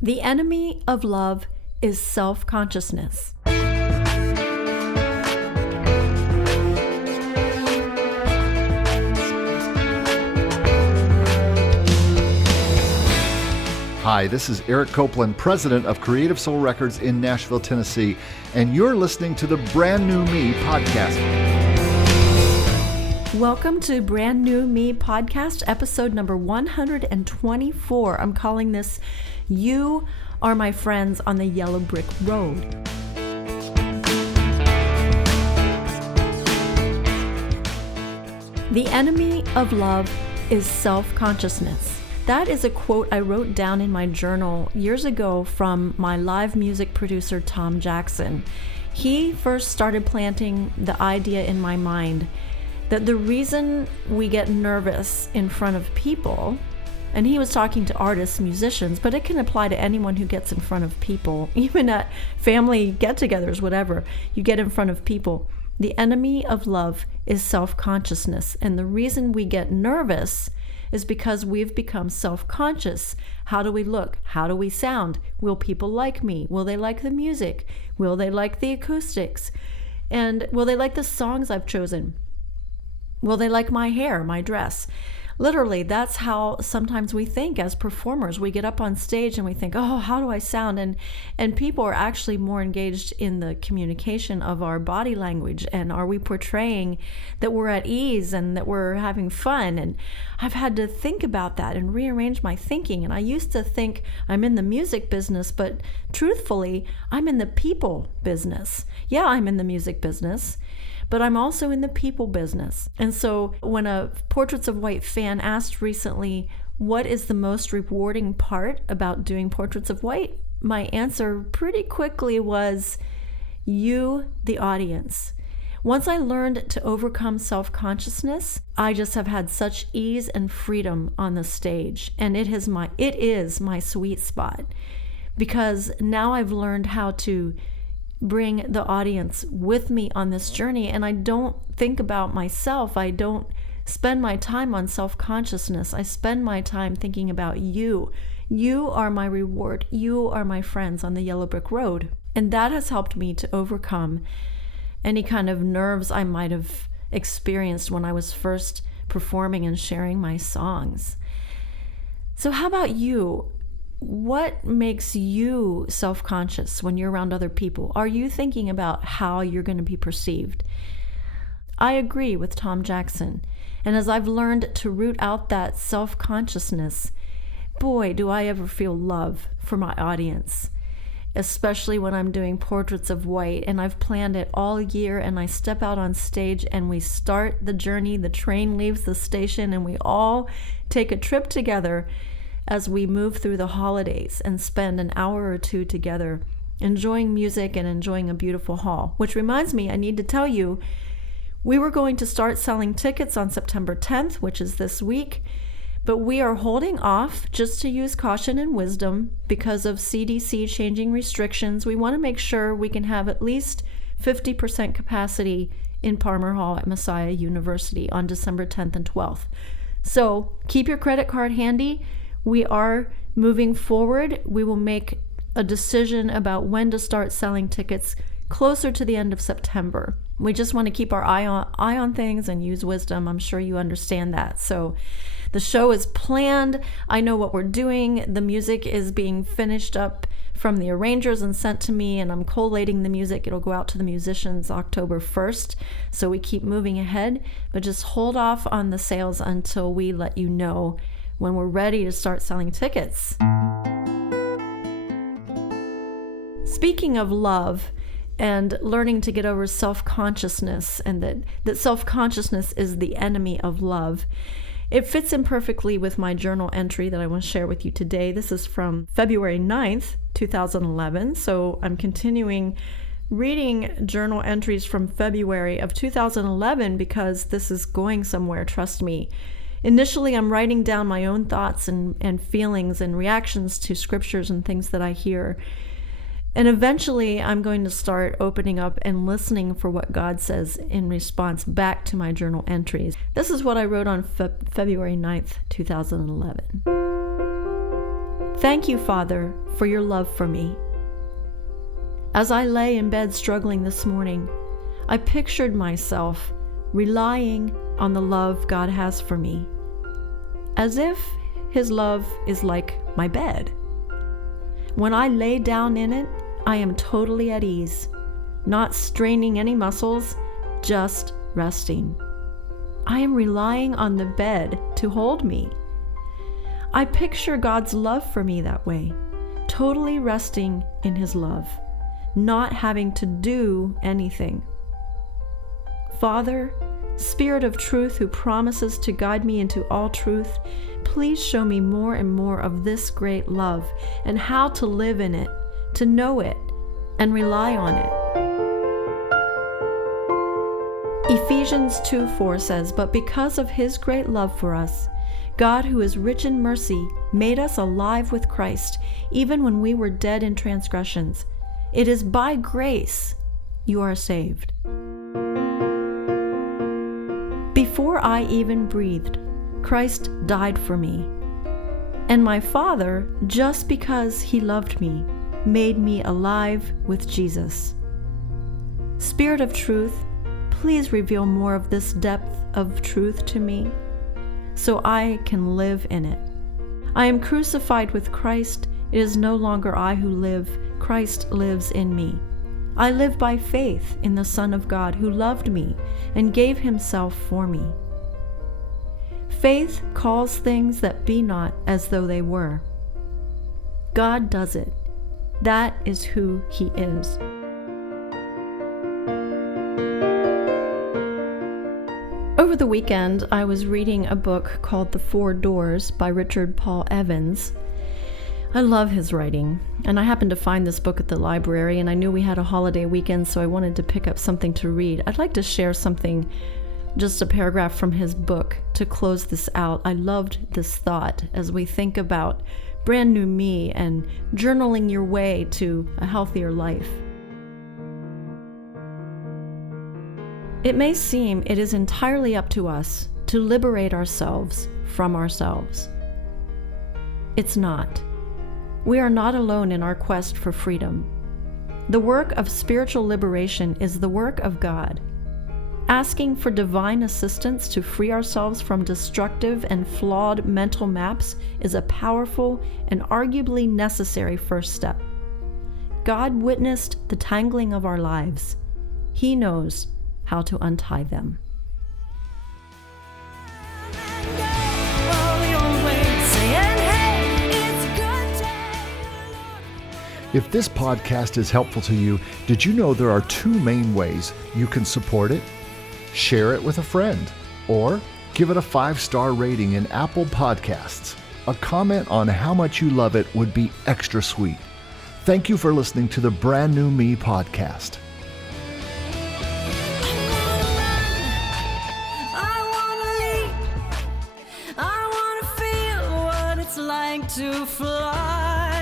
The enemy of love is self-consciousness. Hi, this is Eric Copeland, president of Creative Soul Records in Nashville, Tennessee, and you're listening to the Brand New Me podcast. Welcome to Brand New Me podcast, episode number 124. I'm calling this You Are My Friends on the Yellow Brick Road. The enemy of love is self-consciousness. That is a quote I wrote down in my journal years ago from my live music producer, Tom Jackson. He first started planting the idea in my mind that the reason we get nervous in front of people, and he was talking to artists, musicians, but it can apply to anyone who gets in front of people, even at family get-togethers, whatever, you get in front of people. The enemy of love is self-consciousness, and the reason we get nervous is because we've become self-conscious. How do we look? How do we sound? Will people like me? Will they like the music? Will they like the acoustics? And will they like the songs I've chosen? Will they like my hair, my dress? Literally, that's how sometimes we think as performers. We get up on stage and we think, oh, how do I sound? And people are actually more engaged in the communication of our body language. And are we portraying that we're at ease and that we're having fun? And I've had to think about that and rearrange my thinking. And I used to think I'm in the music business, but truthfully, I'm in the people business. Yeah, I'm in the music business, but I'm also in the people business. And so when a Portraits of White fan asked recently, what is the most rewarding part about doing Portraits of White? My answer pretty quickly was, you, the audience. Once I learned to overcome self-consciousness, I just have had such ease and freedom on the stage. And it is my sweet spot, because now I've learned how to bring the audience with me on this journey, and I don't think about myself. I don't spend my time on self-consciousness. I spend my time thinking about you. You are my reward. You are my friends on the Yellow Brick Road. And that has helped me to overcome any kind of nerves I might have experienced when I was first performing and sharing my songs. So how about you? What makes you self-conscious when you're around other people? Are you thinking about how you're going to be perceived? I agree with Tom Jackson. And as I've learned to root out that self-consciousness, boy, do I ever feel love for my audience, especially when I'm doing Portraits of White and I've planned it all year and I step out on stage and we start the journey, the train leaves the station and we all take a trip together as we move through the holidays and spend an hour or two together enjoying music and enjoying a beautiful hall. Which reminds me, I need to tell you, we were going to start selling tickets on September 10th, which is this week, but we are holding off just to use caution and wisdom because of CDC changing restrictions. We want to make sure we can have at least 50% capacity in Palmer Hall at Messiah University on December 10th and 12th. So keep your credit card handy. We are moving forward. We will make a decision about when to start selling tickets closer to the end of September. We just want to keep our eye on things and use wisdom. I'm sure you understand that. So the show is planned. I know what we're doing. The music is being finished up from the arrangers and sent to me, and I'm collating the music. It'll go out to the musicians October 1st. So we keep moving ahead, but just hold off on the sales until we let you know when we're ready to start selling tickets. Speaking of love and learning to get over self-consciousness, and that self-consciousness is the enemy of love, it fits in perfectly with my journal entry that I want to share with you today. This is from February 9th, 2011. So I'm continuing reading journal entries from February of 2011 because this is going somewhere, trust me. Initially, I'm writing down my own thoughts and feelings and reactions to scriptures and things that I hear. And eventually, I'm going to start opening up and listening for what God says in response back to my journal entries. This is what I wrote on February 9th, 2011. Thank you, Father, for your love for me. As I lay in bed struggling this morning, I pictured myself relying on the love God has for me, as if His love is like my bed. When I lay down in it, I am totally at ease, not straining any muscles, just resting. I am relying on the bed to hold me. I picture God's love for me that way, totally resting in His love, not having to do anything. Father, Spirit of truth who promises to guide me into all truth, please show me more and more of this great love and how to live in it, to know it, and rely on it. Ephesians 2:4 says, "But because of His great love for us, God, who is rich in mercy, made us alive with Christ, even when we were dead in transgressions. It is by grace you are saved." Before I even breathed, Christ died for me. And my Father, just because He loved me, made me alive with Jesus. Spirit of truth, please reveal more of this depth of truth to me, so I can live in it. I am crucified with Christ. It is no longer I who live. Christ lives in me. I live by faith in the Son of God who loved me and gave Himself for me. Faith calls things that be not as though they were. God does it. That is who He is. Over the weekend, I was reading a book called The Four Doors by Richard Paul Evans. I love his writing, and I happened to find this book at the library, and I knew we had a holiday weekend, so I wanted to pick up something to read. I'd like to share something, just a paragraph from his book, to close this out. I loved this thought as we think about brand new me and journaling your way to a healthier life. It may seem it is entirely up to us to liberate ourselves from ourselves. It's not. We are not alone in our quest for freedom. The work of spiritual liberation is the work of God. Asking for divine assistance to free ourselves from destructive and flawed mental maps is a powerful and arguably necessary first step. God witnessed the tangling of our lives. He knows how to untie them. If this podcast is helpful to you, did you know there are two main ways you can support it? Share it with a friend, or give it a 5-star rating in Apple Podcasts. A comment on how much you love it would be extra sweet. Thank you for listening to the Brand New Me podcast. To fly.